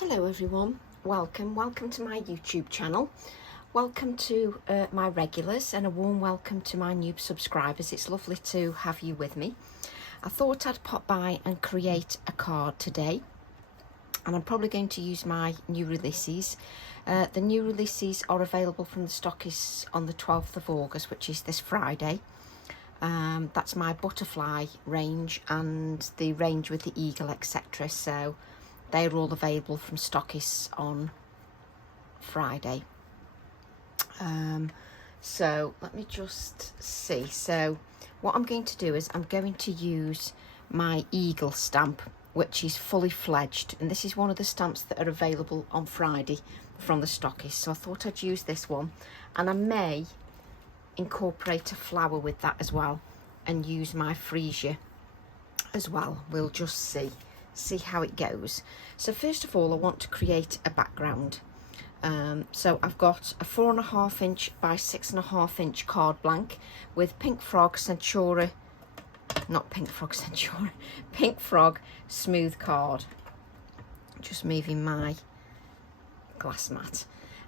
Hello everyone, welcome to my YouTube channel. Welcome to my regulars and a warm welcome to my new subscribers. It's lovely to have you with me. I thought I'd pop by and create a card today, and I'm probably going to use my new releases. The new releases are available from the stockists on the 12th of August, which is this Friday. That's my butterfly range and the range with the eagle, etc. So they're all available from stockists on Friday. So let me just see. So what I'm going to do is I'm going to use my eagle stamp, which is fully fledged, and this is one of the stamps that are available on Friday from the stockists. So I thought I'd use this one, and I may incorporate a flower with that as well and use my freesia as well. We'll just see how it goes. So first of all, I want to create a background. So I've got a 4.5 inch by 6.5 inch card blank with Pink Frog Centura, not Pink Frog Centura, Pink Frog smooth card. Just moving my glass mat.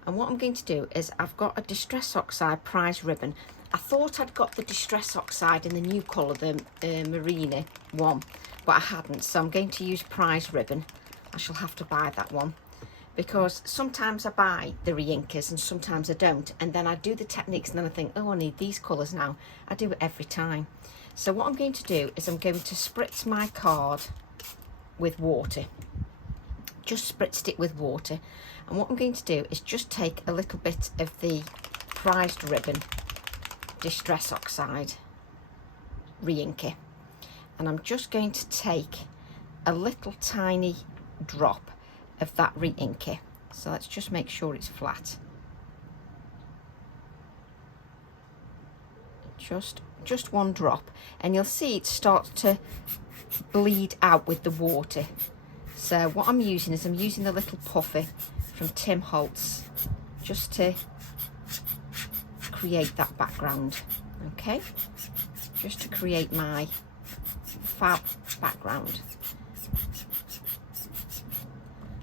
And what I'm going to do is I've got a Distress Oxide prize ribbon. I thought I'd got the Distress Oxide in the new colour, the Marina one, but I hadn't, so I'm going to use prize ribbon. I shall have to buy that one, because sometimes I buy the re-inkers and sometimes I don't, and then I do the techniques and then I think, oh, I need these colours now. I do it every time. So what I'm going to do is I'm going to spritz my card with water. Just spritzed it with water, and what I'm going to do is just take a little bit of the prized ribbon Distress Oxide re-inker, and I'm just going to take a little tiny drop of that re-inker. So let's just make sure it's flat. Just one drop, and you'll see it starts to bleed out with the water. So what I'm using is I'm using the little puffer from Tim Holtz just to create that background. Okay, just to create my fab background.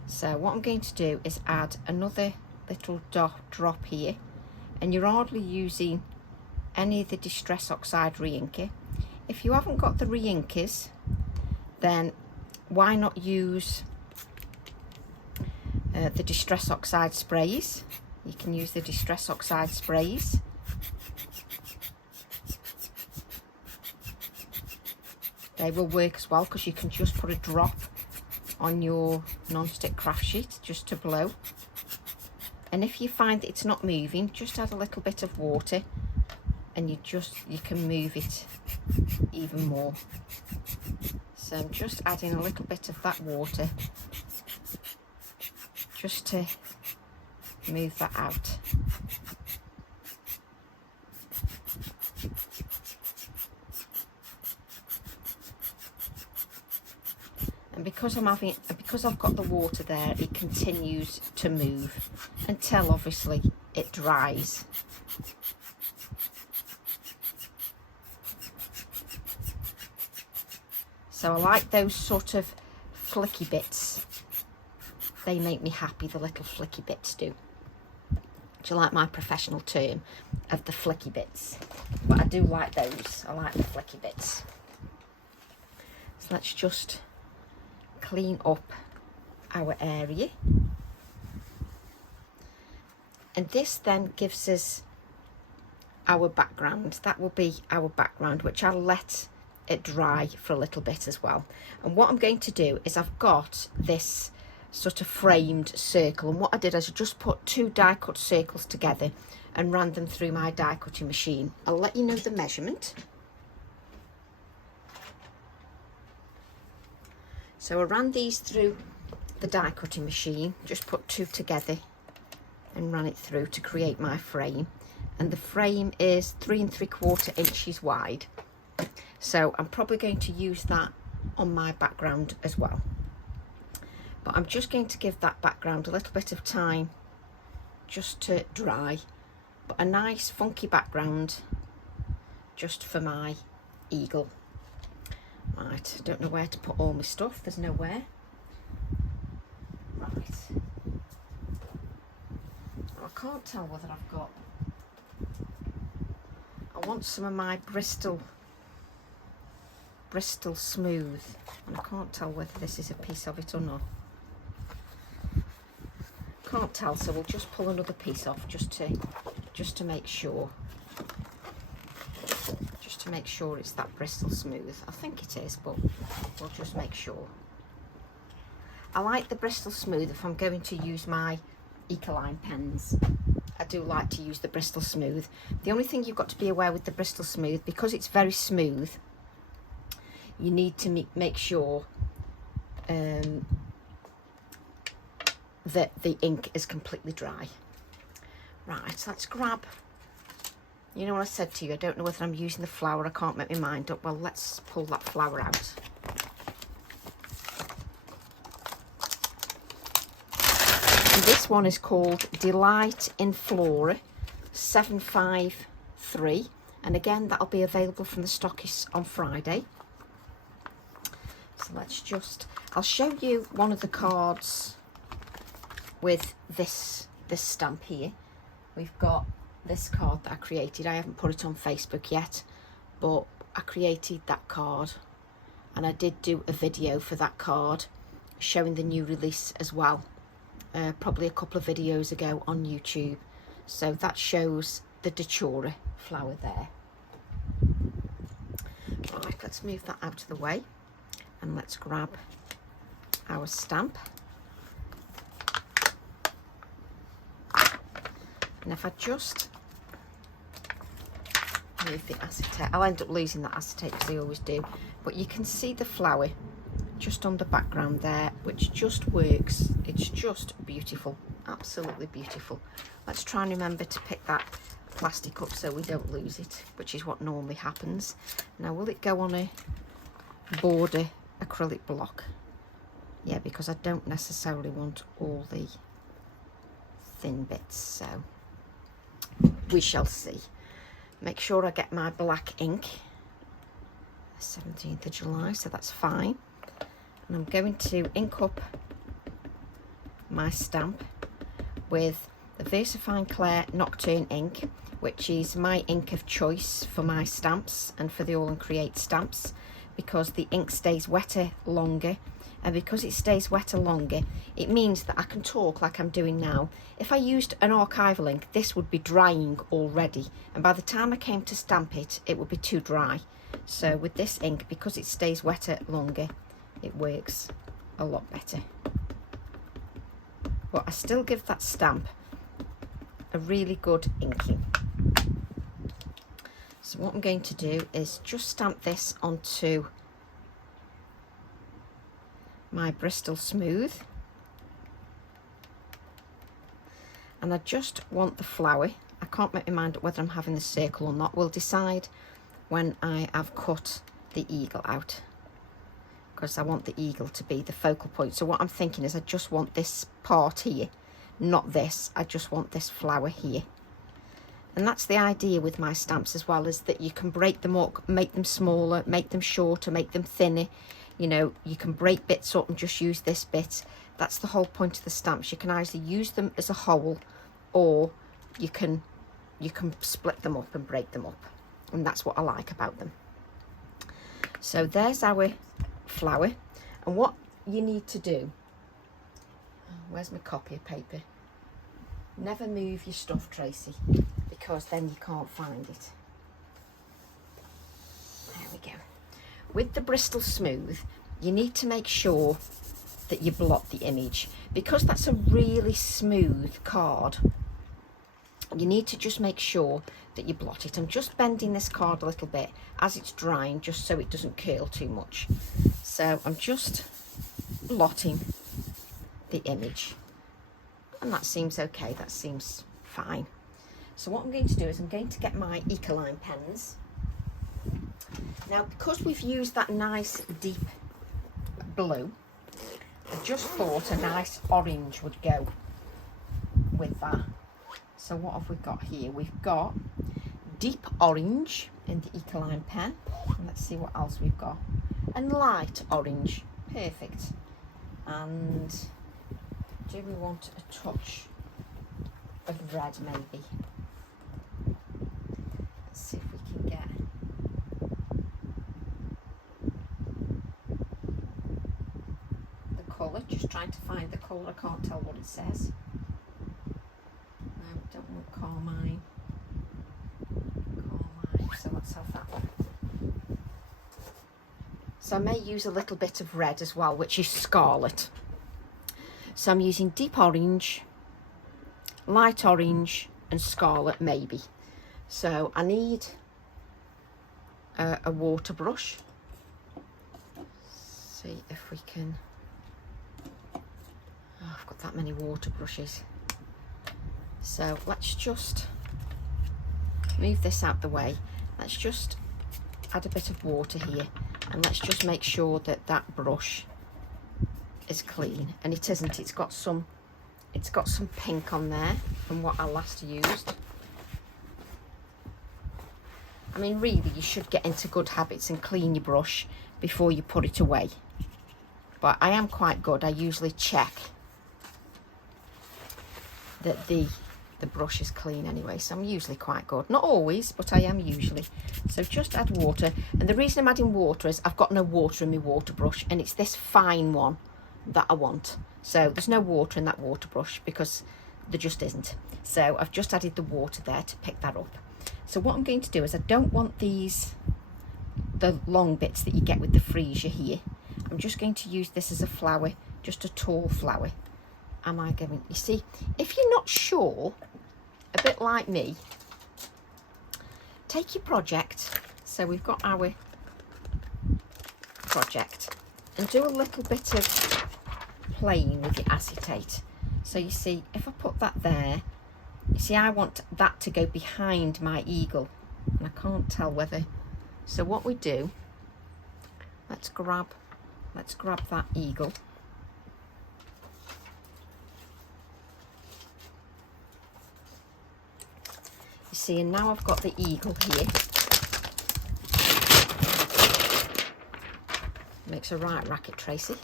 So what I'm going to do is add another little drop here, and you're hardly using any of the Distress Oxide re-inker. If you haven't got the re-inkers, then why not use the Distress Oxide sprays? You can use the Distress Oxide sprays. They will work as well, because you can just put a drop on your non-stick craft sheet just to blow. And if you find that it's not moving, just add a little bit of water and you can move it even more. So I'm just adding a little bit of that water just to move that out. And because I've got the water there, it continues to move until obviously it dries. So I like those sort of flicky bits. They make me happy, the little flicky bits do. Do you like my professional term of the flicky bits? But I do like those. I like the flicky bits. So let's just clean up our area. And this then gives us our background. That will be our background, which I'll let it dry for a little bit as well. And what I'm going to do is I've got this sort of framed circle, and what I did is I just put 2 die cut circles together and ran them through my die cutting machine. I'll let you know the measurement. So I ran these through the die cutting machine, just put 2 together and ran it through to create my frame, and the frame is 3 3/4 inches wide. So I'm probably going to use that on my background as well. But I'm just going to give that background a little bit of time just to dry. But a nice funky background just for my eagle. Right, don't know where to put all my stuff. There's nowhere. Right. can't tell whether I've got, I want some of my Bristol Smooth, and I can't tell whether this is a piece of it or not. Can't tell, so we'll just pull another piece off just to make sure. Just to make sure it's that Bristol Smooth. I think it is, but we'll just make sure. I like the Bristol Smooth if I'm going to use my Ecoline pens. I do like to use the Bristol Smooth. The only thing you've got to be aware with the Bristol Smooth, because it's very smooth, you need to make sure that the ink is completely dry. Right, so let's grab, you know what I said to you, I don't know whether I'm using the flower, I can't make my mind up. Well, let's pull that flower out. And this one is called Delight in Flora 753, and again that'll be available from the stockists on Friday. So let's just, I'll show you one of the cards with this stamp here. We've got this card that I created. I haven't put it on Facebook yet, but I created that card, and I did do a video for that card showing the new release as well, probably a couple of videos ago on YouTube. So that shows the Datura flower there. Right, let's move that out of the way, and let's grab our stamp. And if I just move the acetate, I'll end up losing that acetate because I always do, but you can see the flower just on the background there, which just works. It's just beautiful, absolutely beautiful. Let's try and remember to pick that plastic up so we don't lose it, which is what normally happens. Now, will it go on a border acrylic block? Yeah, because I don't necessarily want all the thin bits, so we shall see. Make sure I get my black ink, 17th of July, so that's fine. And I'm going to ink up my stamp with the VersaFine Clair Nocturne ink, which is my ink of choice for my stamps and for the AALLandCreate stamps, because the ink stays wetter longer. And because it stays wetter longer, it means that I can talk like I'm doing now. If I used an archival ink, this would be drying already, and by the time I came to stamp it, it would be too dry. So with this ink, because it stays wetter longer, it works a lot better. But I still give that stamp a really good inking. So what I'm going to do is just stamp this onto my Bristol Smooth, and I just want the flower. I can't make my mind up whether I'm having the circle or not. We'll decide when I have cut the eagle out, because I want the eagle to be the focal point. So what I'm thinking is I just want this part here, not this. I just want this flower here. And that's the idea with my stamps as well, is that you can break them up, make them smaller, make them shorter, make them thinner. You know, you can break bits up and just use this bit. That's the whole point of the stamps. You can either use them as a whole, or you can split them up and break them up. And that's what I like about them. So there's our flower. And what you need to do, where's my copy of paper? Never move your stuff, Tracy, because then you can't find it. There we go. With the Bristol Smooth, you need to make sure that you blot the image. Because that's a really smooth card, you need to just make sure that you blot it. I'm just bending this card a little bit as it's drying, just so it doesn't curl too much. So I'm just blotting the image. And that seems okay, that seems fine. So what I'm going to do is I'm going to get my Ecoline pens. Now, because we've used that nice deep blue, I just thought a nice orange would go with that. So what have we got here? We've got deep orange in the Ecoline pen. And let's see what else we've got. And light orange, perfect. And do we want a touch of red maybe. Let's see if we can get the colour. Just trying to find the colour. I can't tell what it says. No, don't want carmine. So let's have that one. So I may use a little bit of red as well, which is scarlet. So I'm using deep orange, light orange and scarlet maybe. So I need a water brush. See if we can, oh, I've got that many water brushes. So let's just move this out the way. Let's just add a bit of water here and let's just make sure that that brush is clean. And it isn't, it's got some pink on there from what I last used. I mean, really, you should get into good habits and clean your brush before you put it away. But I am quite good. I usually check that the brush is clean anyway, so I'm usually quite good. Not always, but I am usually. So just add water. And the reason I'm adding water is I've got no water in my water brush, and it's this fine one that I want. So there's no water in that water brush because there just isn't. So I've just added the water there to pick that up. So what I'm going to do is I don't want the long bits that you get with the freesia here. I'm just going to use this as a flower, just a tall flower. Am I going, you see, if you're not sure, a bit like me, take your project. So we've got our project and do a little bit of playing with your acetate. So you see, if I put that there, you see, I want that to go behind my eagle, and I can't tell whether, so what we do, let's grab that eagle. You see, and now I've got the eagle here. Makes a right racket, Tracy.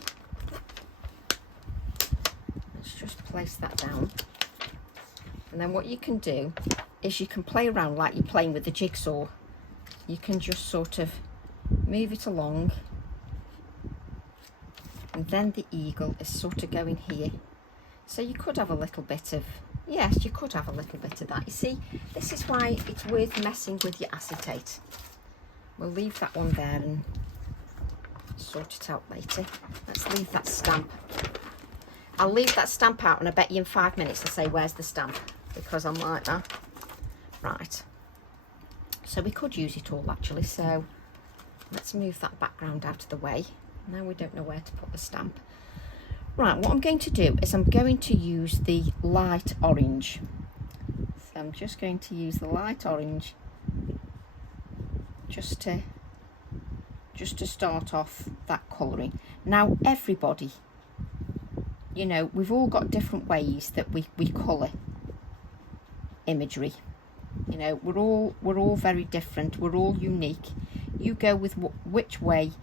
Let's just place that down. And then what you can do is you can play around like you're playing with the jigsaw. You can just sort of move it along. And then the eagle is sort of going here. So you could have a little bit of, yes, you could have a little bit of that. You see, this is why it's worth messing with your acetate. We'll leave that one there and sort it out later. Let's leave that stamp. I'll leave that stamp out and I bet you in 5 minutes I'll say, where's the stamp? Because I'm like that. Right. So we could use it all actually. So let's move that background out of the way. Now we don't know where to put the stamp. Right, what I'm going to do is I'm going to use the light orange. So I'm just going to use the light orange just to start off that colouring. Now everybody, you know, we've all got different ways that we colour imagery. You know, we're all very different. We're all unique. You go with which way,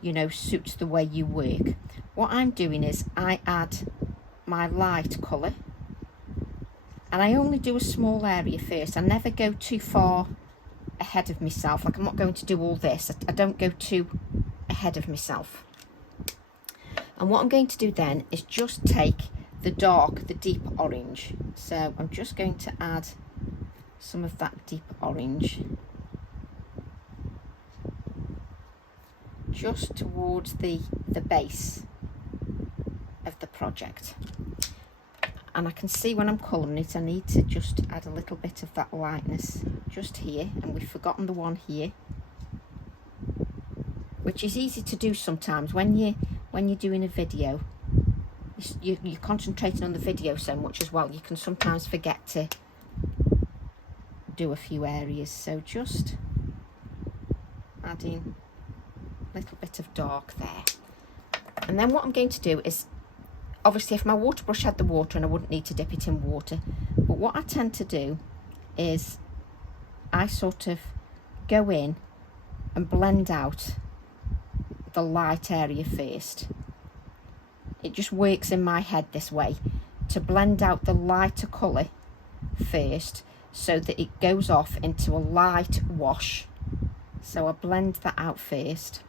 you know, suits the way you work. What I'm doing is I add my light colour and I only do a small area first. I never go too far ahead of myself. Like, I'm not going to do all this. I don't go too ahead of myself. And what I'm going to do then is just take the deep orange. So I'm just going to add some of that deep orange just towards the base of the project. And I can see when I'm colouring it, I need to just add a little bit of that lightness just here. And we've forgotten the one here, which is easy to do sometimes when you're doing a video. You're concentrating on the video so much as well, you can sometimes forget to do a few areas. So just adding a little bit of dark there. And then what I'm going to do is, obviously if my water brush had the water, and I wouldn't need to dip it in water, but what I tend to do is I sort of go in and blend out the light area first. It just works in my head this way, to blend out the lighter colour first so that it goes off into a light wash. So I blend that out first.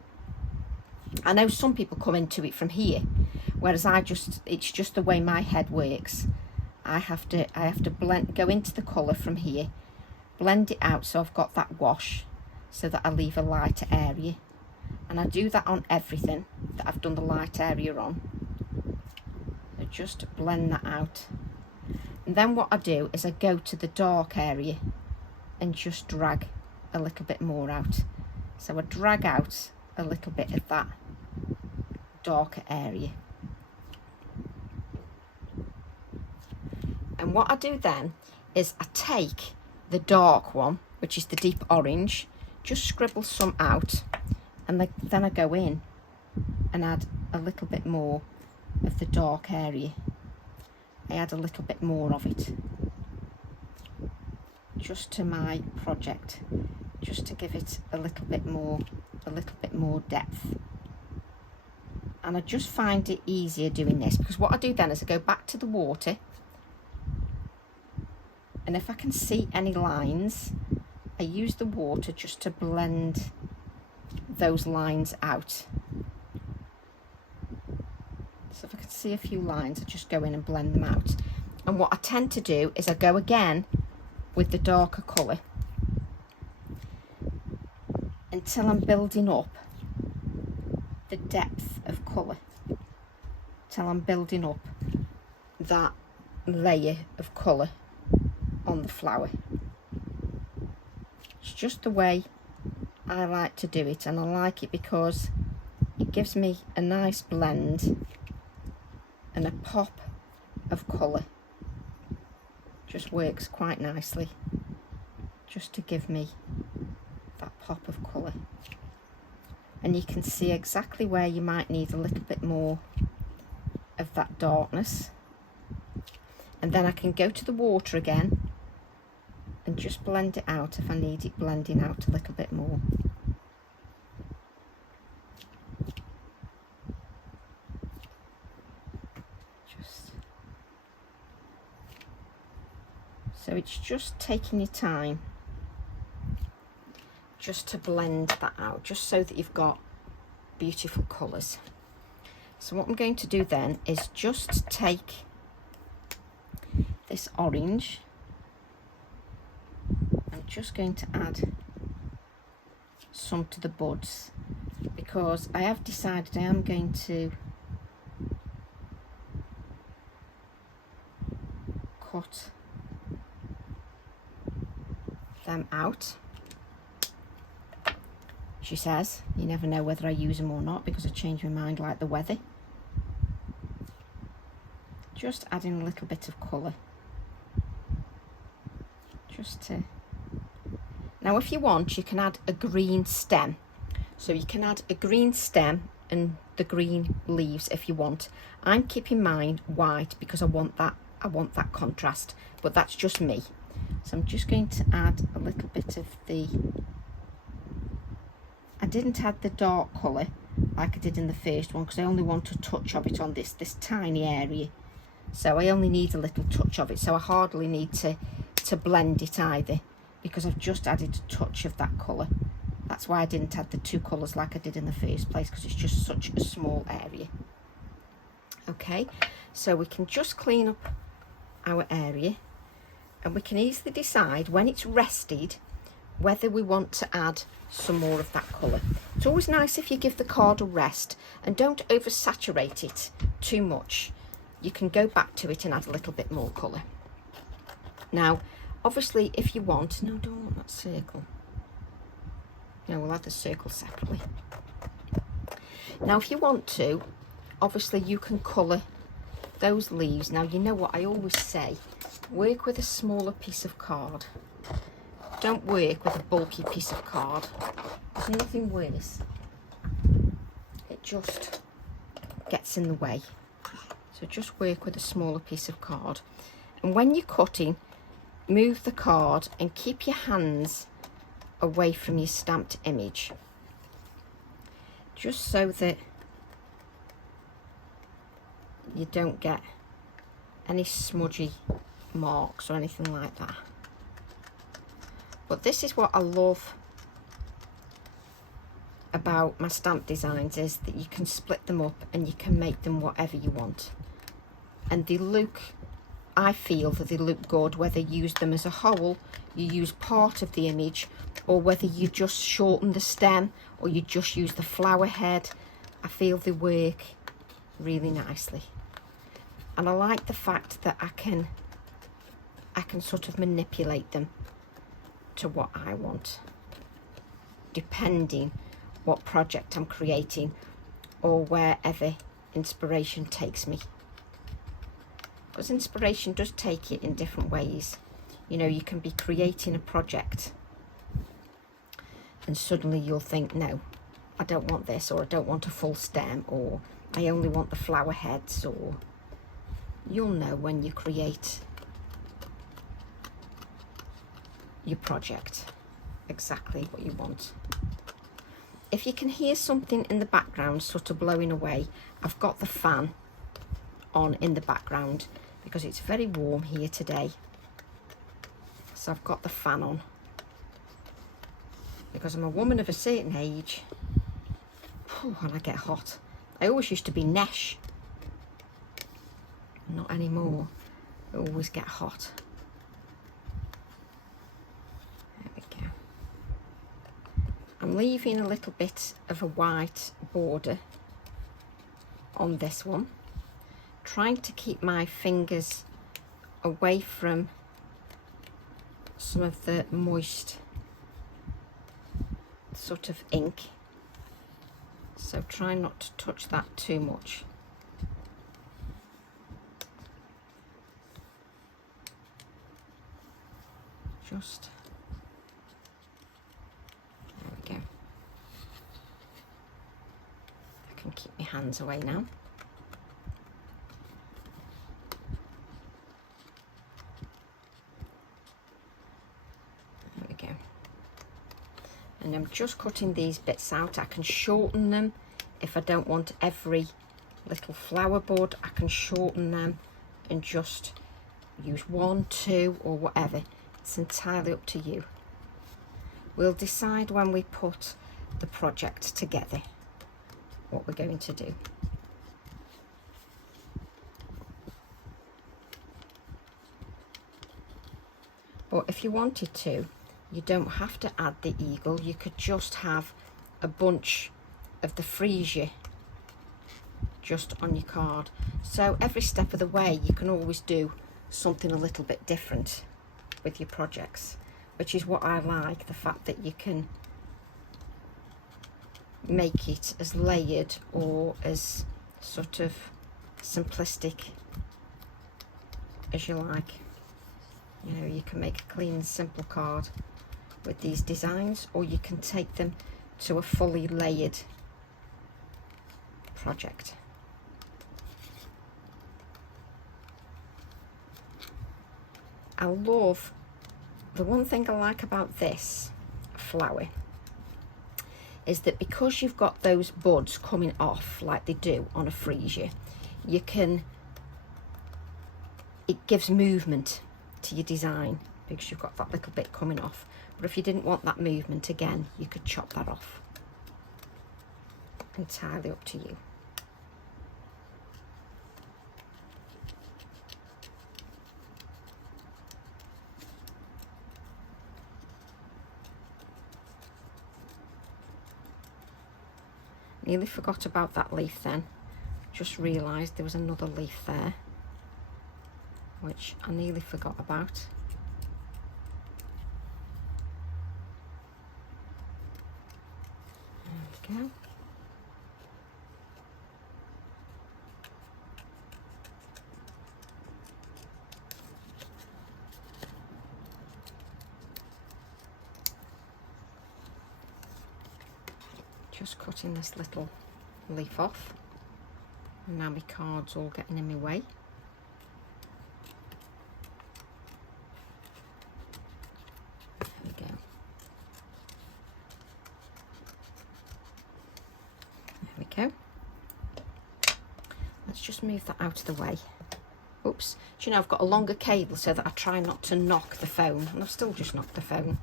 I know some people come into it from here, whereas it's just the way my head works. I have to go into the colour from here, blend it out so I've got that wash, so that I leave a lighter area. And I do that on everything that I've done the light area on. So just blend that out. And then what I do is I go to the dark area and just drag a little bit more out. So I drag out a little bit of that darker area. And what I do then is I take the dark one, which is the deep orange, just scribble some out, and then I go in and add a little bit more of the dark area. I add a little bit more of it just to my project, just to give it a little bit more depth. And I just find it easier doing this, because what I do then is I go back to the water, and if I can see any lines, I use the water just to blend those lines out. So if I can see a few lines, I just go in and blend them out. And what I tend to do is I go again with the darker colour until I'm building up the depth of colour, till I'm building up that layer of colour on the flower. It's just the way I like to do it, and I like it because it gives me a nice blend and a pop of colour. Just works quite nicely just to give me that pop of colour. And you can see exactly where you might need a little bit more of that darkness. And then I can go to the water again and just blend it out if I need it blending out a little bit more. So it's just taking your time just to blend that out, just so that you've got beautiful colours. So what I'm going to do then is just take this orange. I'm just going to add some to the buds, because I have decided I am going to cut them out. She says you never know whether I use them or not, because I change my mind like the weather. Just adding a little bit of colour, just to... Now if you want, you can add a green stem, so you can add a green stem and the green leaves if you want. I'm keeping mine white because I want that contrast, but that's just me. So I'm just going to add a little bit of the... I didn't add the dark colour like I did in the first one, because I only want a touch of it on this tiny area. So I only need a little touch of it, so I hardly need to blend it either, because I've just added a touch of that colour. That's why I didn't add the two colours like I did in the first place, because it's just such a small area. Okay, so we can just clean up our area, and we can easily decide when it's rested whether we want to add some more of that colour. It's always nice if you give the card a rest and don't oversaturate it too much. You can go back to it and add a little bit more colour. Now, obviously, if you want... No, don't want that circle. No, we'll add the circle separately. Now, if you want to, obviously you can colour those leaves. Now, you know what I always say, work with a smaller piece of card. Don't work with a bulky piece of card. There's nothing worse. It just gets in the way. So just work with a smaller piece of card. And when you're cutting, move the card and keep your hands away from your stamped image. Just so that you don't get any smudgy marks or anything like that. But this is what I love about my stamp designs, is that you can split them up and you can make them whatever you want. And they look, I feel that they look good whether you use them as a whole, you use part of the image, or whether you just shorten the stem or you just use the flower head. I feel they work really nicely. And I like the fact that I can sort of manipulate them to what I want, depending what project I'm creating or wherever inspiration takes me. Because inspiration does take you in different ways. You know, you can be creating a project and suddenly you'll think, no, I don't want this, or I don't want a full stem, or I only want the flower heads, or you'll know when you create your project exactly what you want. If you can hear something in the background sort of blowing away, I've got the fan on in the background because it's very warm here today. So I've got the fan on because I'm a woman of a certain age. And I get hot. I always used to be nesh. Not anymore. I always get hot. There we go. I'm leaving a little bit of a white border on this one, trying to keep my fingers away from some of the moist sort of ink, so try not to touch that too much. Just there we go. I can keep my hands away now. There we go. And I'm just cutting these bits out. I can shorten them if I don't want every little flower bud. I can shorten them and just use 1, 2 or whatever. It's entirely up to you. We'll decide when we put the project together what we're going to do. But if you wanted to, you don't have to add the eagle. You could just have a bunch of the freesia just on your card. So every step of the way you can always do something a little bit different with your projects, which is what I like, the fact that you can make it as layered or as sort of simplistic as you like. You know, you can make a clean, simple card with these designs, or you can take them to a fully layered project. I love, the one thing I like about this flower is that because you've got those buds coming off like they do on a freesia, you can, it gives movement to your design because you've got that little bit coming off. But if you didn't want that movement, again, you could chop that off. Entirely up to you. Nearly forgot about that leaf then. Just realised there was another leaf there, which I nearly forgot about. There we go. Just cutting this little leaf off, and now my card's all getting in my way. There we go. There we go. Let's just move that out of the way. Oops, do you know, I've got a longer cable so that I try not to knock the phone, and I've still just knocked the phone.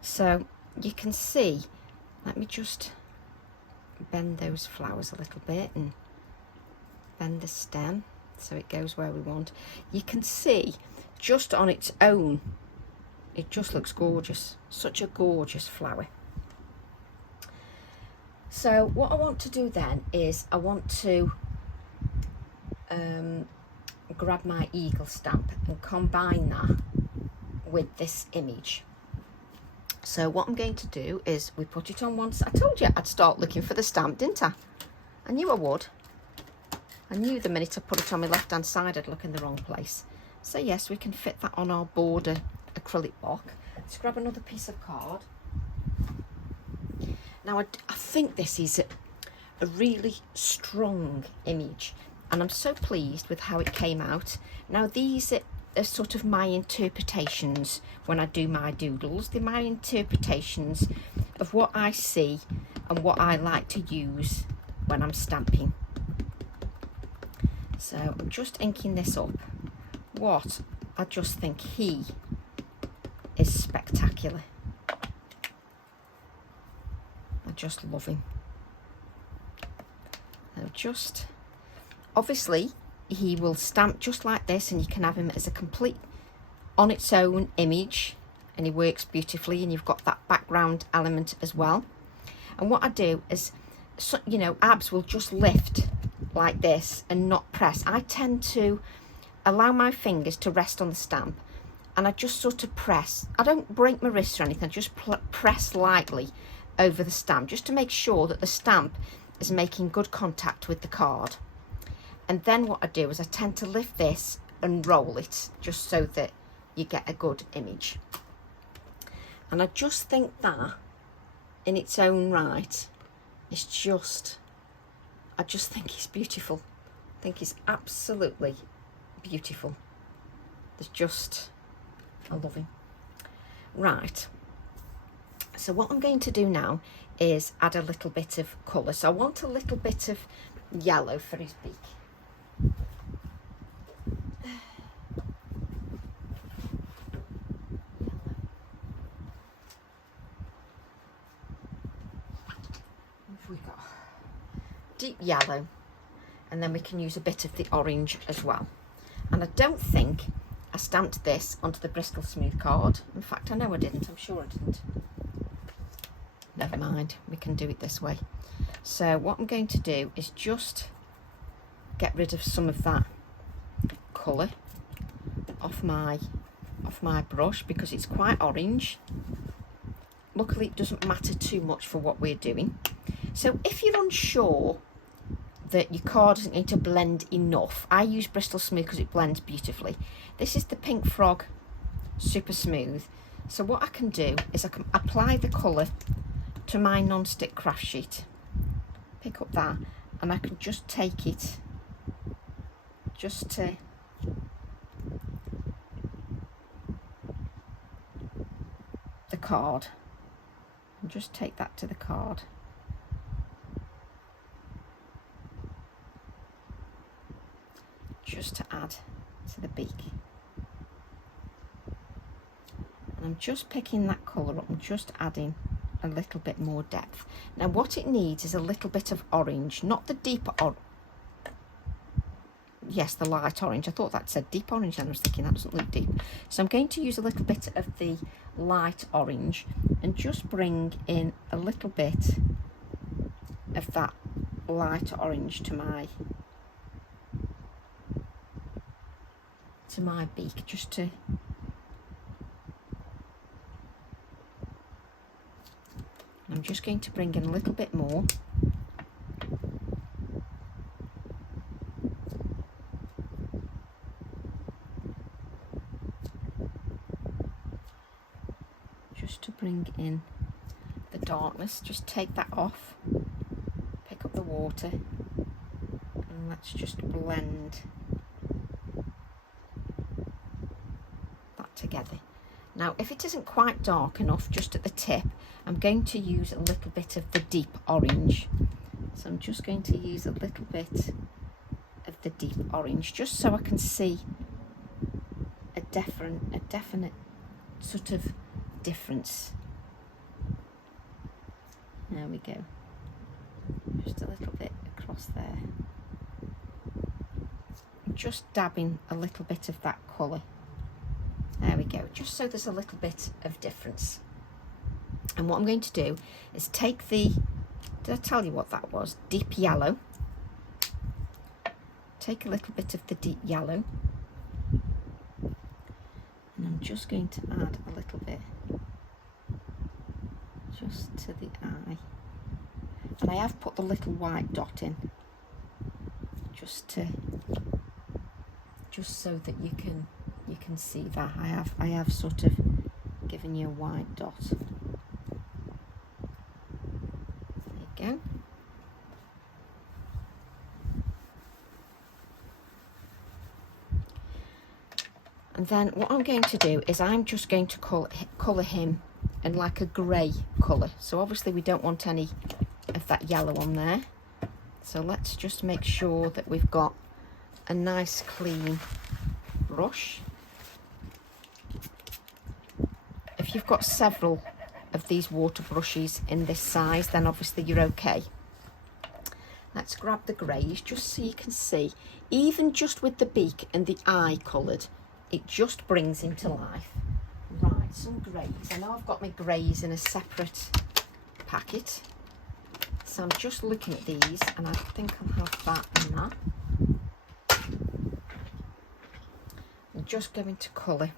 So you can see, let me just bend those flowers a little bit and bend the stem so it goes where we want. You can see just on its own, it just looks gorgeous. Such a gorgeous flower. So what I want to do then is I want to grab my eagle stamp and combine that with this image. So what I'm going to do is we put it on one side. I told you I'd start looking for the stamp, didn't I? I knew I would. I knew the minute I put it on my left hand side I'd look in the wrong place. So yes, we can fit that on our border acrylic block. Let's grab another piece of card. Now I think this is a really strong image, and I'm so pleased with how it came out. Now these are sort of my interpretations when I do my doodles. They're my interpretations of what I see and what I like to use when I'm stamping. So I'm just inking this up. What I just think he is spectacular. I just love him. Now just, obviously he will stamp just like this, and you can have him as a complete on its own image, and he works beautifully, and you've got that background element as well. And what I do is, so, you know, abs will just lift like this and not press. I tend to allow my fingers to rest on the stamp, and I just sort of press. I don't break my wrists or anything, I just press lightly over the stamp just to make sure that the stamp is making good contact with the card. And then what I do is I tend to lift this and roll it just so that you get a good image. And I just think that in its own right is just, I just think he's beautiful. I think he's absolutely beautiful. There's just, I love him. Right, so what I'm going to do now is add a little bit of colour. So I want a little bit of yellow for his beak. We got deep yellow, and then we can use a bit of the orange as well. And I don't think I stamped this onto the Bristol Smooth card. In fact, I know I didn't. I'm sure I didn't. Never mind, we can do it this way. So what I'm going to do is just get rid of some of that colour off my brush, because it's quite orange. Luckily it doesn't matter too much for what we're doing. So if you're unsure that your card isn't going to blend enough, I use Bristol Smooth because it blends beautifully. This is the Pink Frog Super Smooth. So what I can do is I can apply the colour to my non-stick craft sheet, pick up that, and I can just take it just to the card, and just take that to the card. Just to add to the beak. And I'm just picking that colour up and just adding a little bit more depth. Now what it needs is a little bit of orange, not the deep orange. Yes, the light orange. I thought that said deep orange, and I was thinking that doesn't look deep. So I'm going to use a little bit of the light orange and just bring in a little bit of that light orange to my beak, just to I'm just going to bring in a little bit more. Just to bring in the darkness, just take that off, pick up the water, and let's just blend that together. Now, if it isn't quite dark enough just at the tip, I'm going to use a little bit of the deep orange. So I'm just going to use a little bit of the deep orange, just so I can see a definite sort of difference. There we go. Just a little bit across there. Just dabbing a little bit of that colour. There we go, just so there's a little bit of difference. And what I'm going to do is take the, did I tell you what that was? Deep yellow. Take a little bit of the deep yellow. And I'm just going to add a little bit just to the eye. And I have put the little white dot in just so that you can see that I have sort of given you a white dot. There you go. And then what I'm going to do is I'm just going to colour him in like a grey colour. So obviously we don't want any of that yellow on there. So let's just make sure that we've got a nice clean brush. If you've got several of these water brushes in this size, then obviously you're okay. Let's grab the greys just so you can see, even just with the beak and the eye coloured, it just brings him to life. Right, some greys. I know I've got my greys in a separate packet, so I'm just looking at these and I think I'll have that and that. I'm just going to colour.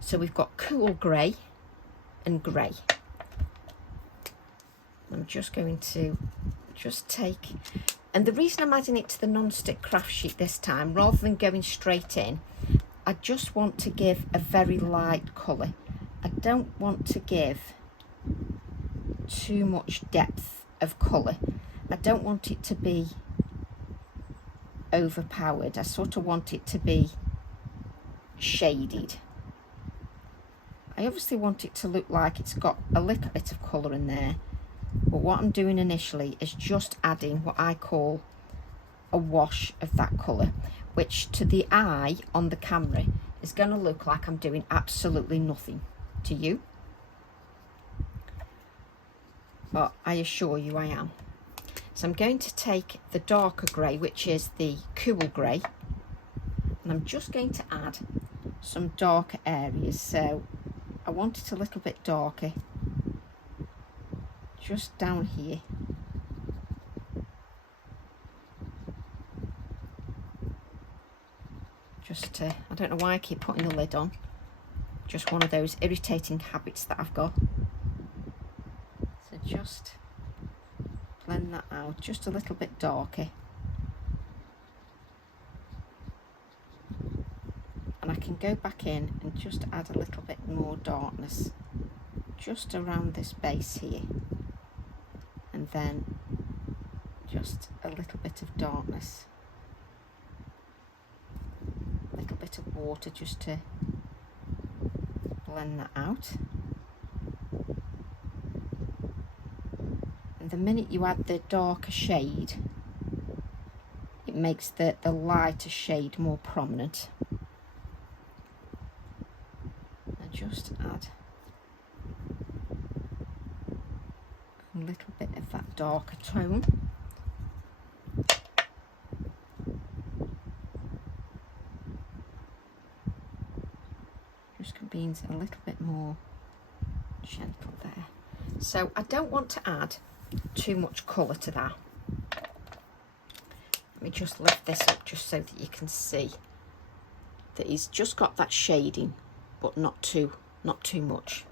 So we've got cool grey and grey. I'm just going to take, and the reason I'm adding it to the non-stick craft sheet this time rather than going straight in, I just want to give a very light colour. I don't want to give too much depth of colour. I don't want it to be overpowered. I sort of want it to be shaded. I obviously want it to look like it's got a little bit of colour in there, but what I'm doing initially is just adding what I call a wash of that colour, which to the eye on the camera is going to look like I'm doing absolutely nothing to you, but I assure you I am. So I'm going to take the darker grey, which is the cool grey, and I'm just going to add some darker areas. So I want it a little bit darker just down here. Just to, I don't know why I keep putting the lid on, just one of those irritating habits that I've got. So just blend that out just a little bit darker, and I can go back in and just add a little bit more darkness just around this base here, and then just a little bit of darkness, a little bit of water just to blend that out. And the minute you add the darker shade, it makes the lighter shade more prominent. And just add a little bit of that darker tone. Just being a little bit more gentle there. So I don't want to add too much colour to that. Let me just lift this up just so that you can see that he's just got that shading, but not too much.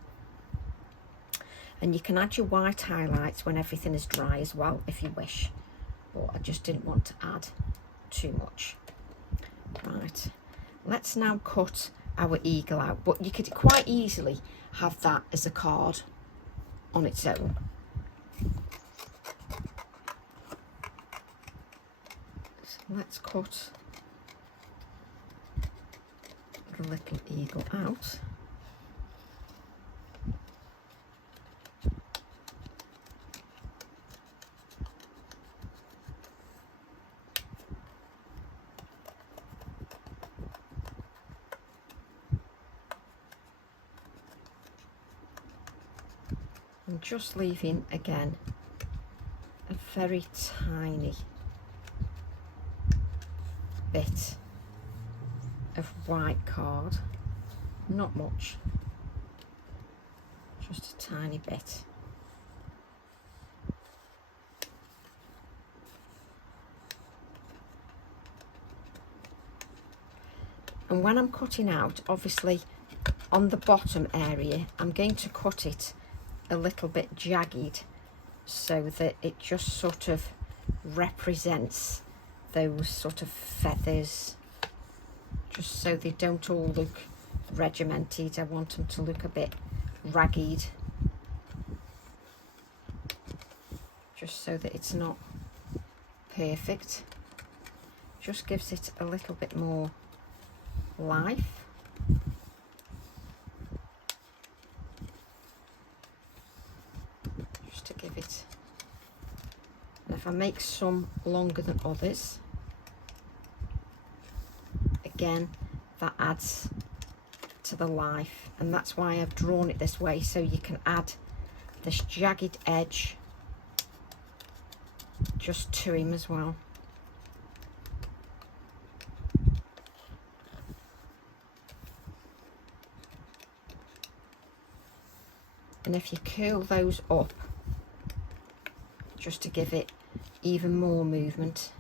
And you can add your white highlights when everything is dry as well if you wish, but I just didn't want to add too much. Right, let's now cut our eagle out, but you could quite easily have that as a card on its own. So let's cut the little eagle out. I'm just leaving again a very tiny bit of white card, not much, just a tiny bit. And when I'm cutting out, obviously on the bottom area, I'm going to cut it a little bit jagged so that it just sort of represents those sort of feathers, just so they don't all look regimented. I want them to look a bit ragged, just so that it's not perfect. Just gives it a little bit more life. Just to give it, and if I make some longer than others, again, that adds to the life, and that's why I've drawn it this way, so you can add this jagged edge just to him as well. And if you curl those up, just to give it even more movement.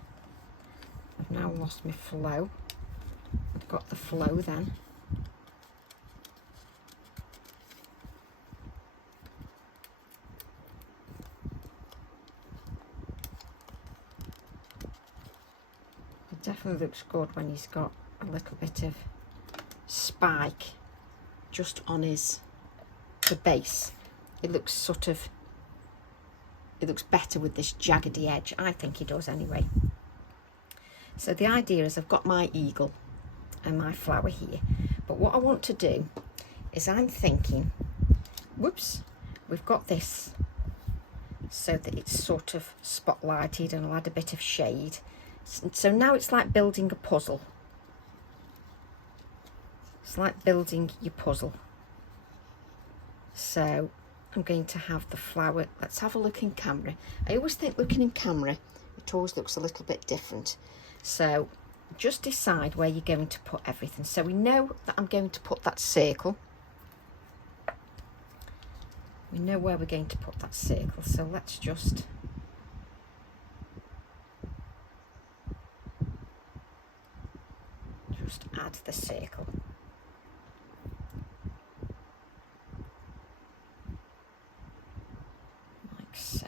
I've now lost my flow. I've got the flow then. It definitely looks good when he's got a little bit of spike just on the base. It looks sort of, it looks better with this jaggedy edge. I think he does anyway. So the idea is I've got my eagle and my flower here, but what I want to do is I'm thinking, whoops, we've got this so that it's sort of spotlighted, and I'll add a bit of shade. So now it's like building a puzzle. It's like building your puzzle. So I'm going to have the flower. Let's have a look in camera. I always think looking in camera, it always looks a little bit different. So just decide where you're going to put everything. So we know that I'm going to put that circle. We know where we're going to put that circle. So let's just add the circle. So,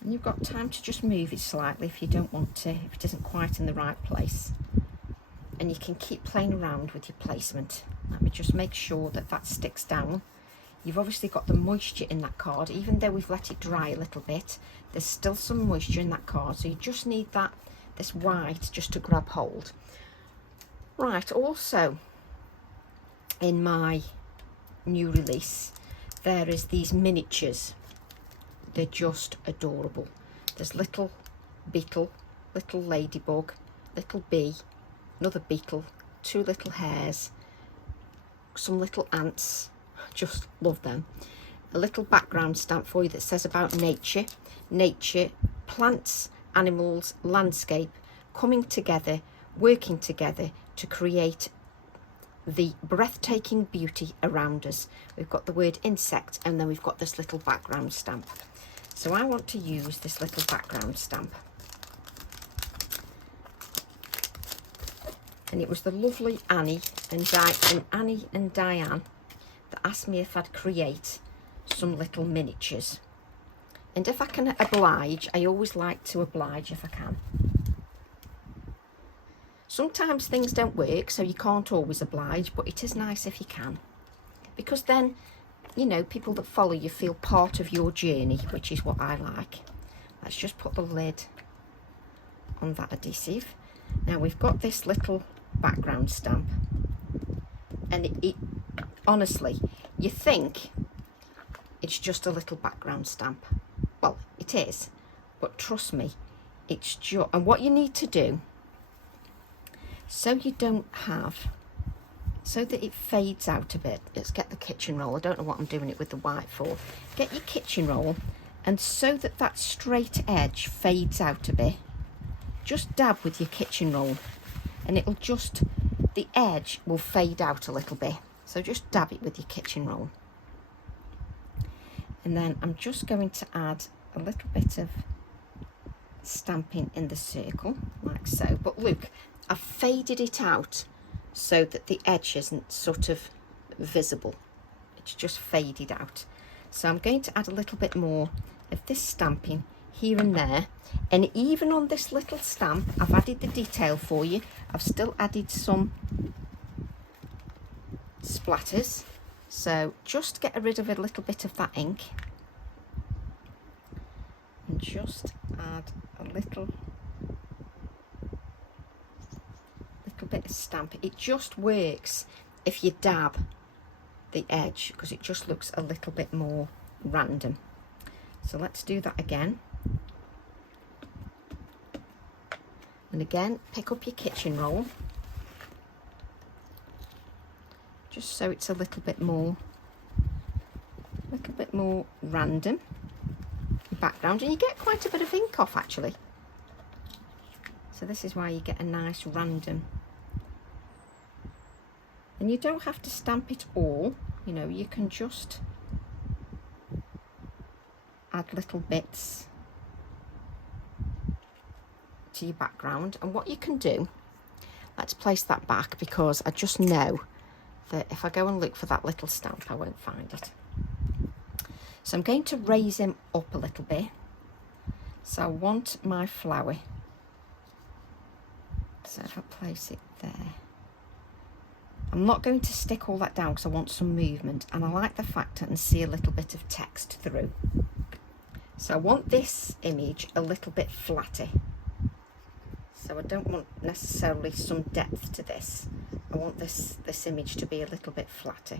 and you've got time to just move it slightly if you don't want to, if it isn't quite in the right place, and you can keep playing around with your placement. Let me just make sure that that sticks down. You've obviously got the moisture in that card, even though we've let it dry a little bit, there's still some moisture in that card, so you just need that, this white, just to grab hold. Right, also in my new release, there is these miniatures. They're just adorable. There's little beetle, little ladybug, little bee, another beetle, two little hares, some little ants. Just love them. A little background stamp for you that says about nature, plants, animals, landscape, coming together, working together to create the breathtaking beauty around us. We've got the word insect, and then we've got this little background stamp. So I want to use this little background stamp. And it was the lovely Annie and Diane that asked me if I'd create some little miniatures. And if I can oblige, I always like to oblige if I can. Sometimes things don't work, so you can't always oblige, but it is nice if you can. Because then, you know, people that follow you feel part of your journey, which is what I like. Let's just put the lid on that adhesive. Now we've got this little background stamp. And it honestly, you think it's just a little background stamp. Well, it is, but trust me, it's just, and what you need to do, so you don't have so that it fades out a bit. Let's get the kitchen roll. I don't know what I'm doing it with the white for. Get your kitchen roll, and so that that straight edge fades out a bit, just dab with your kitchen roll, and it'll just, the edge will fade out a little bit. So just dab it with your kitchen roll. And then I'm just going to add a little bit of stamping in the circle, like so. But look, I've faded it out so that the edge isn't sort of visible. It's just faded out. So I'm going to add a little bit more of this stamping here and there. And even on this little stamp, I've added the detail for you. I've still added some splatters. So just get rid of a little bit of that ink. And just add a little bit of stamp. It just works if you dab the edge, because it just looks a little bit more random. So let's do that again. And again, pick up your kitchen roll, just so it's a little bit more random background, and you get quite a bit of ink off actually. So this is why you get a nice random. And you don't have to stamp it all, you know, you can just add little bits to your background. And what you can do, let's place that back, because I just know that if I go and look for that little stamp, I won't find it. So I'm going to raise him up a little bit. So I want my flower. So if I place it there, I'm not going to stick all that down because I want some movement, and I like the fact I can see a little bit of text through. So I want this image a little bit flatter. So I don't want necessarily some depth to this. I want this image to be a little bit flatter.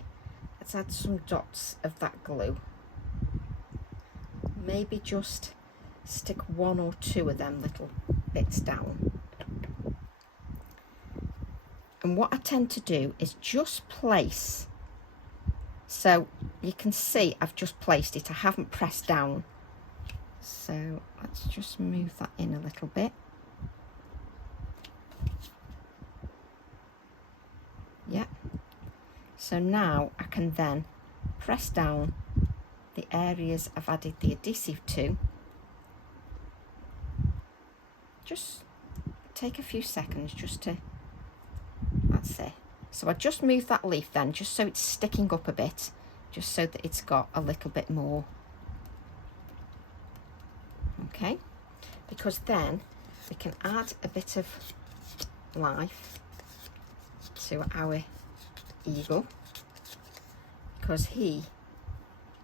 Let's add some dots of that glue. Maybe just stick one or two of them little bits down. And what I tend to do is just place, so you can see I've just placed it, I haven't pressed down. So let's just move that in a little bit. Yeah. So now I can then press down the areas I've added the adhesive to. Just take a few seconds just to, that's it. So I just move that leaf then, just so it's sticking up a bit, just so that it's got a little bit more. Okay, because then we can add a bit of life to our eagle, because he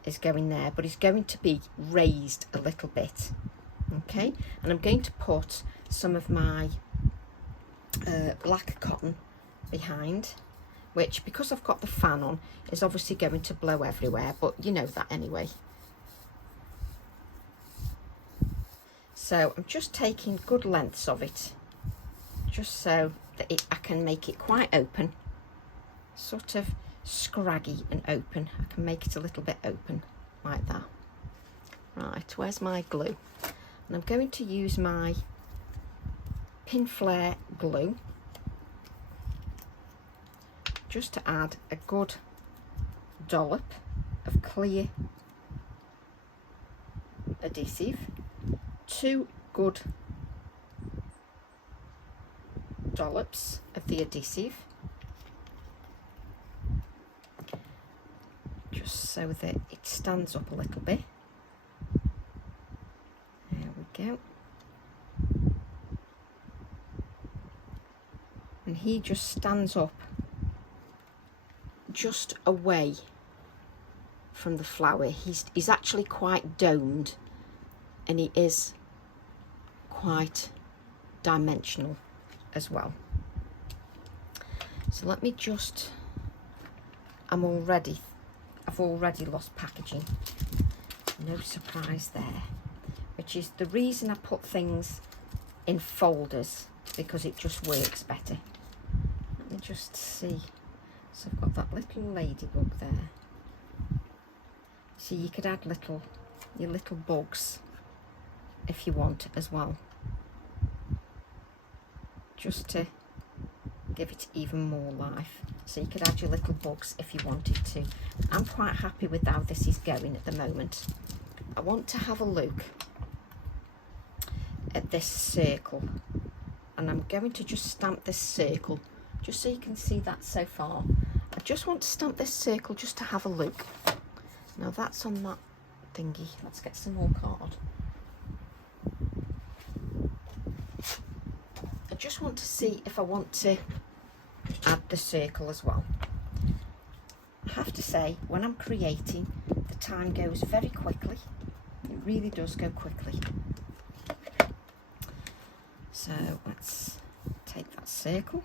is going there, but he's going to be raised a little bit. Okay, and I'm going to put some of my black cotton behind, which, because I've got the fan on, is obviously going to blow everywhere, but you know that anyway. So I'm just taking good lengths of it, just so that I can make it quite open, sort of scraggy and open. I can make it a little bit open like that. Right, where's my glue? And I'm going to use my pin flare glue just to add a good dollop of clear adhesive, 2 good dollops of the adhesive, just so that it stands up a little bit. There we go. And he just stands up just away from the flower. He's actually quite domed, and he is quite dimensional as well. So let me just, I've already lost packaging, no surprise there, which is the reason I put things in folders, because it just works better. Let me just see, So I've got that little ladybug there. So you could add your little bugs if you want as well, just to give it even more life. So you could add your little bugs if you wanted to. I'm quite happy with how this is going at the moment. I want to have a look at this circle, and I'm going to just stamp this circle just so you can see that so far. I just want to stamp this circle just to have a look. Now that's on that thingy. Let's get some more card. I just want to see if I want to add the circle as well. I have to say, when I'm creating, the time goes very quickly. It really does go quickly. So let's take that circle.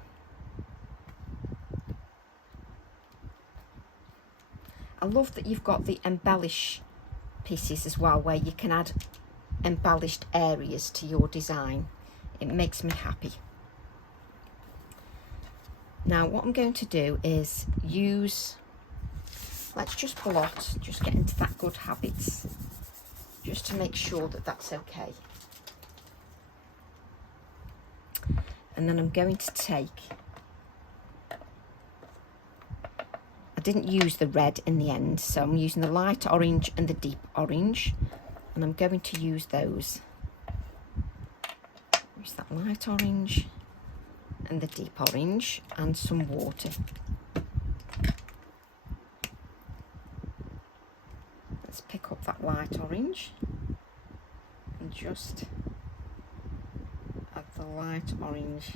I love that you've got the embellish pieces as well, where you can add embellished areas to your design. It makes me happy. Now what I'm going to do is use, let's just blot, just get into that good habits, just to make sure that that's okay. And then I'm going to take, I didn't use the red in the end, so I'm using the light orange and the deep orange, and I'm going to use those. Use that light orange and the deep orange and some water. Let's pick up that light orange and just add the light orange.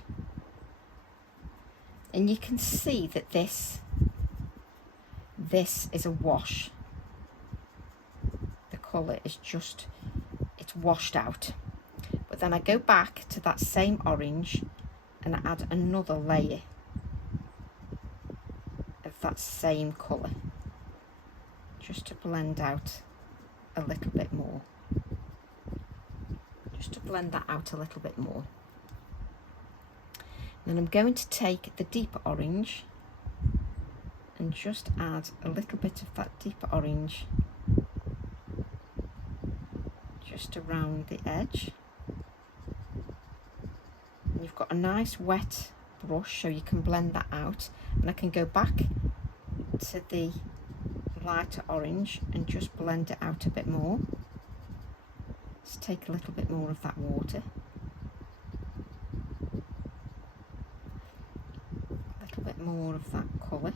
And you can see that this is a wash. The colour is just, it's washed out. But then I go back to that same orange and I add another layer of that same colour, just to blend out a little bit more. Just to blend that out a little bit more. Then I'm going to take the deeper orange and just add a little bit of that deeper orange just around the edge. And you've got a nice wet brush so you can blend that out, and I can go back to the lighter orange and just blend it out a bit more. Let's take a little bit more of that water, a little bit more of that colour.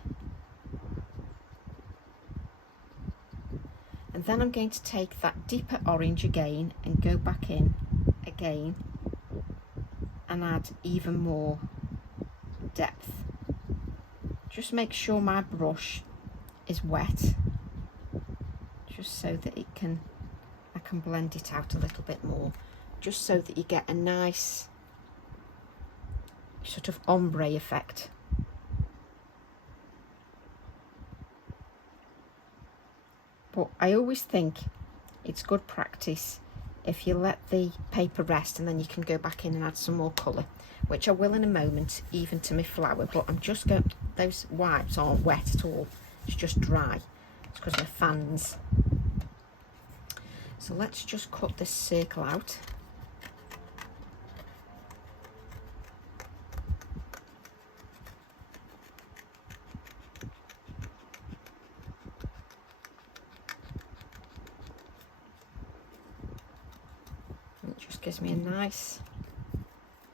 And then I'm going to take that deeper orange again and go back in again and add even more depth. Just make sure my brush is wet, just so that I can blend it out a little bit more, just so that you get a nice sort of ombre effect. But I always think it's good practice if you let the paper rest and then you can go back in and add some more colour, which I will in a moment, even to my flower. But I'm just going, those wipes aren't wet at all, it's just dry. It's because they're fans. So let's just cut this circle out. It just gives me a nice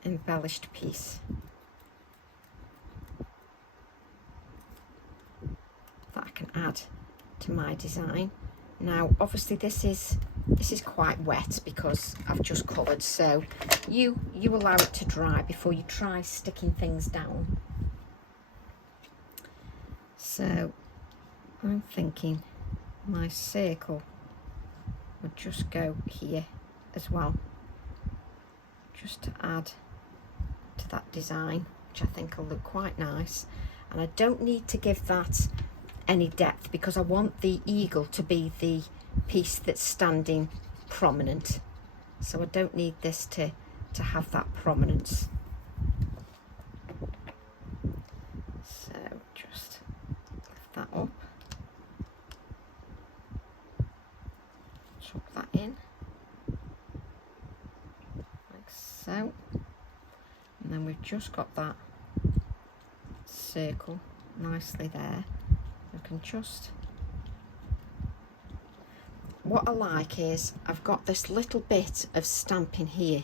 embellished piece that I can add to my design. Now obviously this is quite wet because I've just coloured, so you allow it to dry before you try sticking things down. So I'm thinking my circle would just go here as well, just to add to that design, which I think will look quite nice. And I don't need to give that any depth because I want the eagle to be the piece that's standing prominent, so I don't need this to have that prominence. So just so, and then we've just got that circle nicely there. I can just, what I like is I've got this little bit of stamping here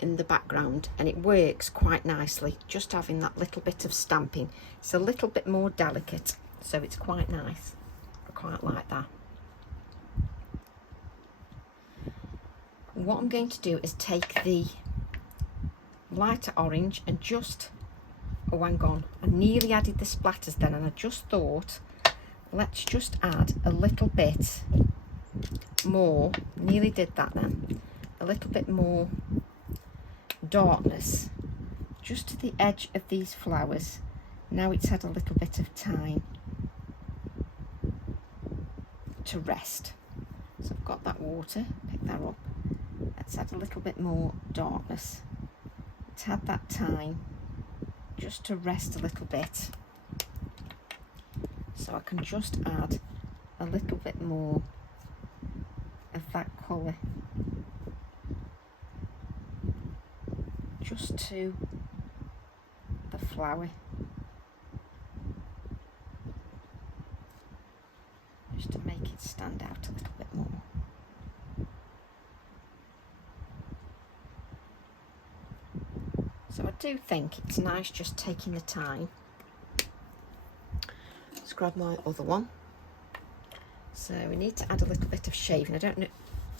in the background, and it works quite nicely just having that little bit of stamping. It's a little bit more delicate, so it's quite nice. I quite like that. What I'm going to do is take the lighter orange and just, oh hang on, I nearly added the splatters then, and I just thought let's just add a little bit more, nearly did that then, a little bit more darkness just to the edge of these flowers. Now it's had a little bit of time to rest, so I've got that water, pick that up. Let's add a little bit more darkness. It's had that time just to rest a little bit, so I can just add a little bit more of that colour just to the flower, just to make it stand out a little bit more. So I do think it's nice just taking the time. Let's grab my other one. So we need to add a little bit of shaving. I don't know,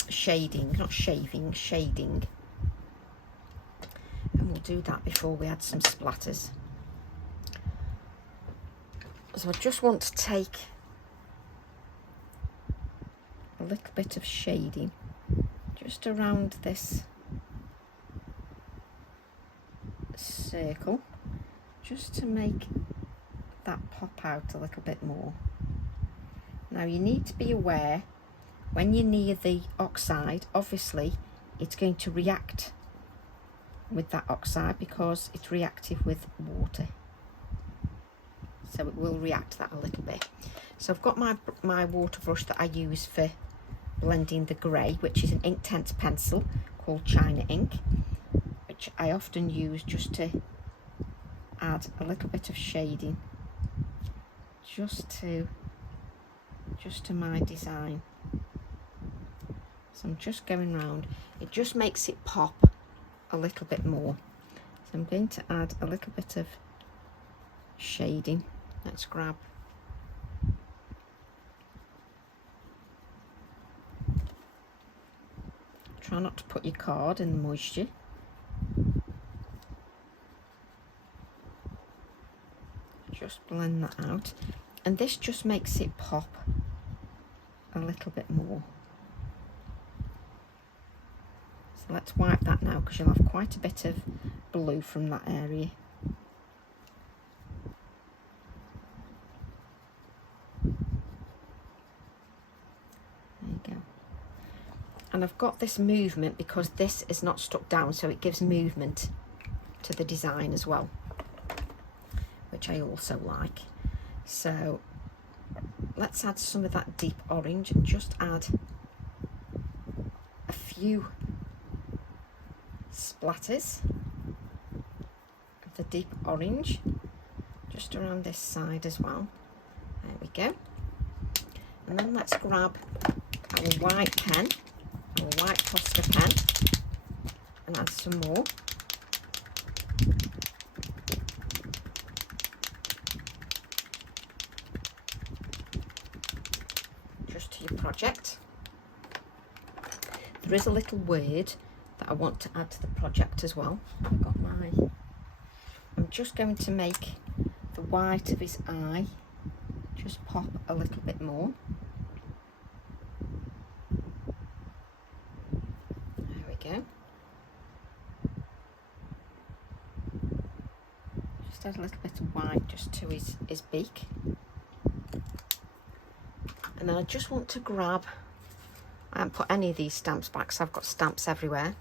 shading, not shaving, shading. And we'll do that before we add some splatters. So I just want to take a little bit of shading just around this circle, just to make that pop out a little bit more. Now you need to be aware when you're near the oxide, obviously it's going to react with that oxide because it's reactive with water, so it will react that a little bit. So I've got my water brush that I use for blending the grey, which is an Inktense pencil called China Ink, which I often use just to add a little bit of shading just to my design. So I'm just going round, it just makes it pop a little bit more. So I'm going to add a little bit of shading. Let's grab try not to put your card in the moisture. Just blend that out, and this just makes it pop a little bit more. So let's wipe that now, because you'll have quite a bit of blue from that area. There you go. And I've got this movement because this is not stuck down, so it gives movement to the design as well, which I also like. So let's add some of that deep orange and just add a few splatters of the deep orange just around this side as well. There we go. And then let's grab our white pen, our white Posca pen, and add some more. Just to your project. There is a little word that I want to add to the project as well. I've got I'm just going to make the white of his eye just pop a little bit more. There we go. Just add a little bit of white just to his beak. And then I just want to grab, I haven't put any of these stamps back, so I've got stamps everywhere.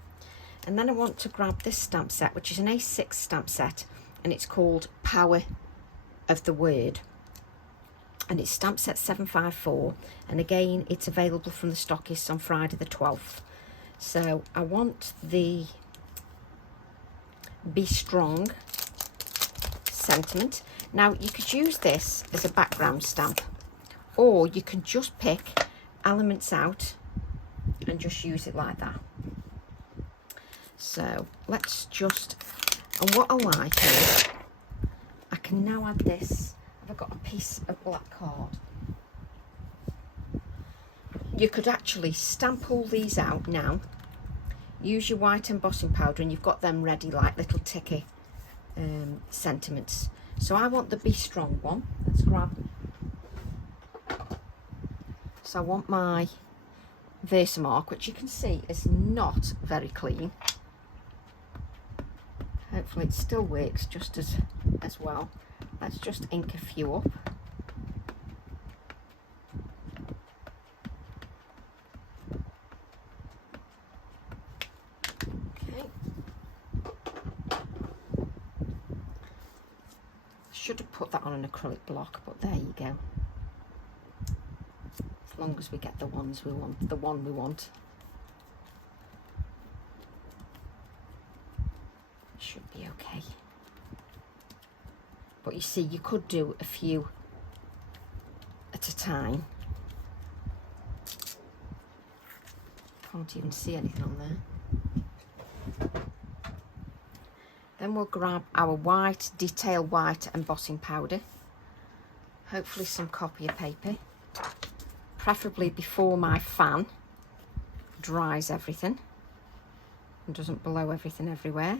And then I want to grab this stamp set, which is an A6 stamp set, and it's called Power of the Word. And it's stamp set 754, and again it's available from the stockists on Friday the 12th. So I want the Be Strong sentiment. Now you could use this as a background stamp, or you can just pick elements out and just use it like that. So let's just, and what I like is I can now add this. Have I got a piece of black card? You could actually stamp all these out now, use your white embossing powder, and you've got them ready like little ticky sentiments. So I want the Be Strong one. Let's grab. So I want my Versamark, which you can see is not very clean. Hopefully it still works just as well. Let's just ink a few up. Should have put that on an acrylic block, but there you go. As long as we get the ones we want, the one we want. Should be okay. But you see, you could do a few at a time. Can't even see anything on there. Then we'll grab our white, detail white embossing powder. Hopefully some copier paper. Preferably before my fan dries everything and doesn't blow everything everywhere.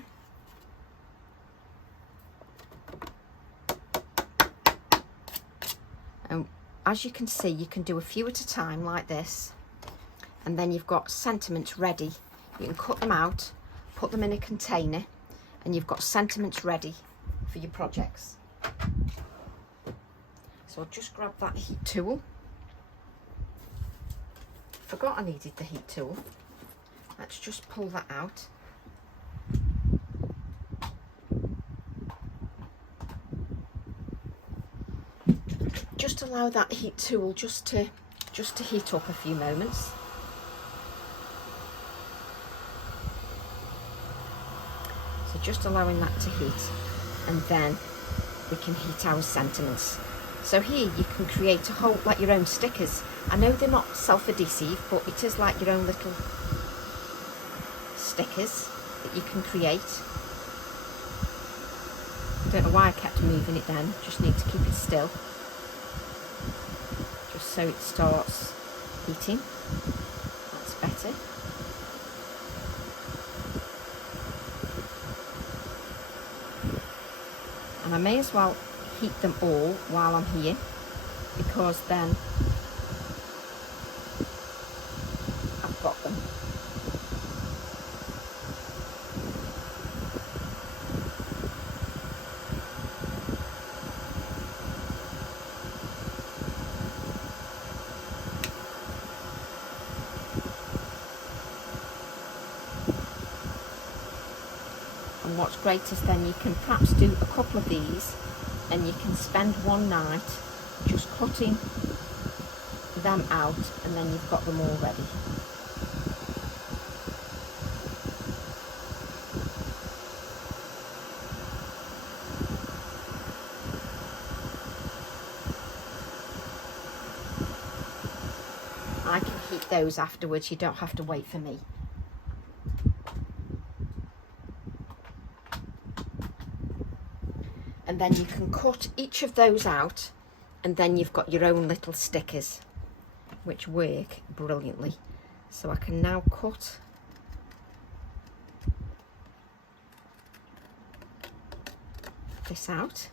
And as you can see, you can do a few at a time like this, and then you've got sentiments ready. You can cut them out, put them in a container, and you've got sentiments ready for your projects. So I'll just grab that heat tool. Forgot I needed the heat tool. Let's just pull that out. Just allow that heat tool just to heat up a few moments. So just allowing that to heat, and then we can heat our sentiments. So here you can create a whole, like your own stickers. I know they're not self-adhesive, but it is like your own little stickers that you can create. Don't know why I kept moving it then, just need to keep it still. Just so it starts heating. That's better. And I may as well heat them all while I'm here, because then I've got them. And what's great is then you can perhaps do a couple of these, and you can spend one night just cutting them out, and then you've got them all ready. I can heat those afterwards, you don't have to wait for me. And then you can cut each of those out, and then you've got your own little stickers, which work brilliantly. So I can now cut this out.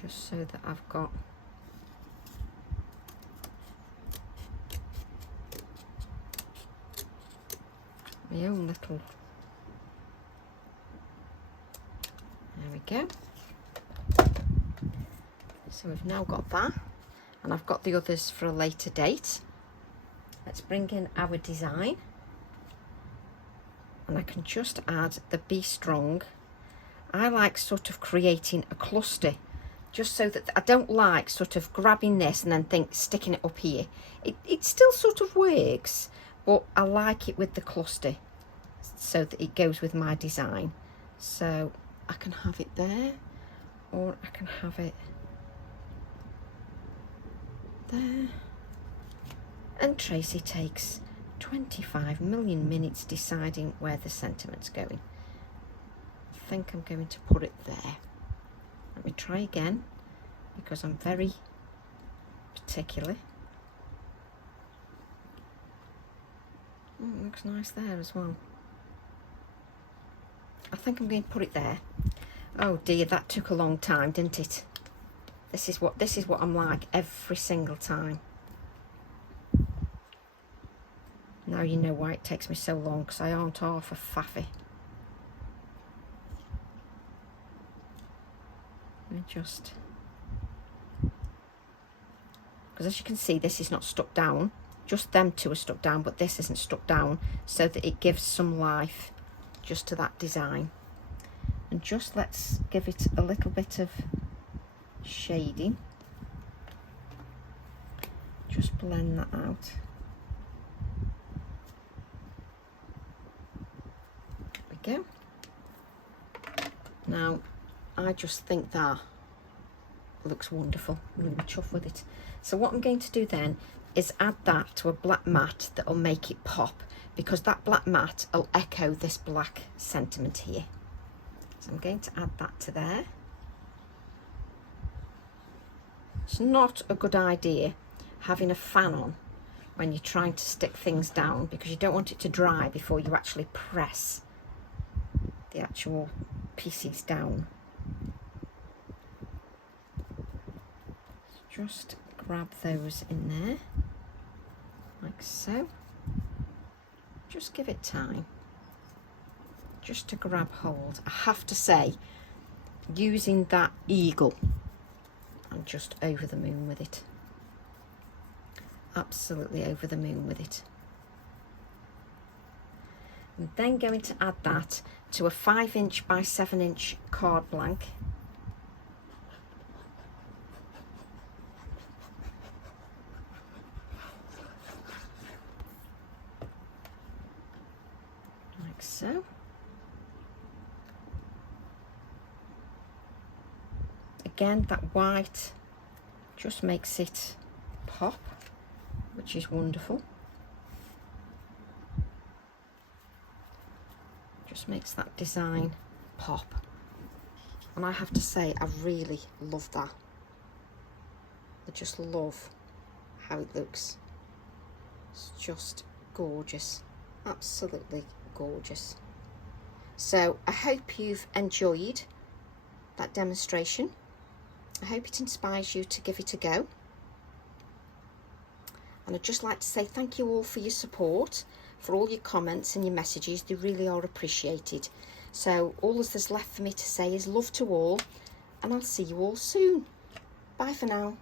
Just so that I've got my own little. There we go. So we've now got that, and I've got the others for a later date. Let's bring in our design, and I can just add the Be Strong. I like sort of creating a cluster, just so that I don't like sort of grabbing this and then sticking it up here. It still sort of works, but I like it with the cluster so that it goes with my design. So I can have it there, or I can have it there. And Tracy takes 25 million minutes deciding where the sentiment's going. I think I'm going to put it there. Let me try again, because I'm very particular. It looks nice there as well. I think I'm going to put it there. Oh dear, that took a long time, didn't it? This is what I'm like every single time. Now you know why it takes me so long, because I aren't half a faffy. Because as you can see, this is not stuck down. Just them two are stuck down, but this isn't stuck down, so that it gives some life just to that design. And just let's give it a little bit of shading. Just blend that out. There we go. Now, I just think that looks wonderful. I'm really chuffed with it. So what I'm going to do then is add that to a black mat that will make it pop, because that black mat will echo this black sentiment here. So I'm going to add that to there. It's not a good idea having a fan on when you're trying to stick things down, because you don't want it to dry before you actually press the actual pieces down. Just grab those in there, like so. Just give it time, just to grab hold. I have to say, using that eagle, I'm just over the moon with it. Absolutely over the moon with it. I'm then going to add that to a 5" by 7" card blank. Like so. Again, that white just makes it pop, which is wonderful. Just makes that design pop. And I have to say, I really love that. I just love how it looks. It's just gorgeous. Absolutely gorgeous. So I hope you've enjoyed that demonstration. I hope it inspires you to give it a go. And I'd just like to say thank you all for your support, for all your comments and your messages. They really are appreciated. So all that's left for me to say is love to all, and I'll see you all soon. Bye for now.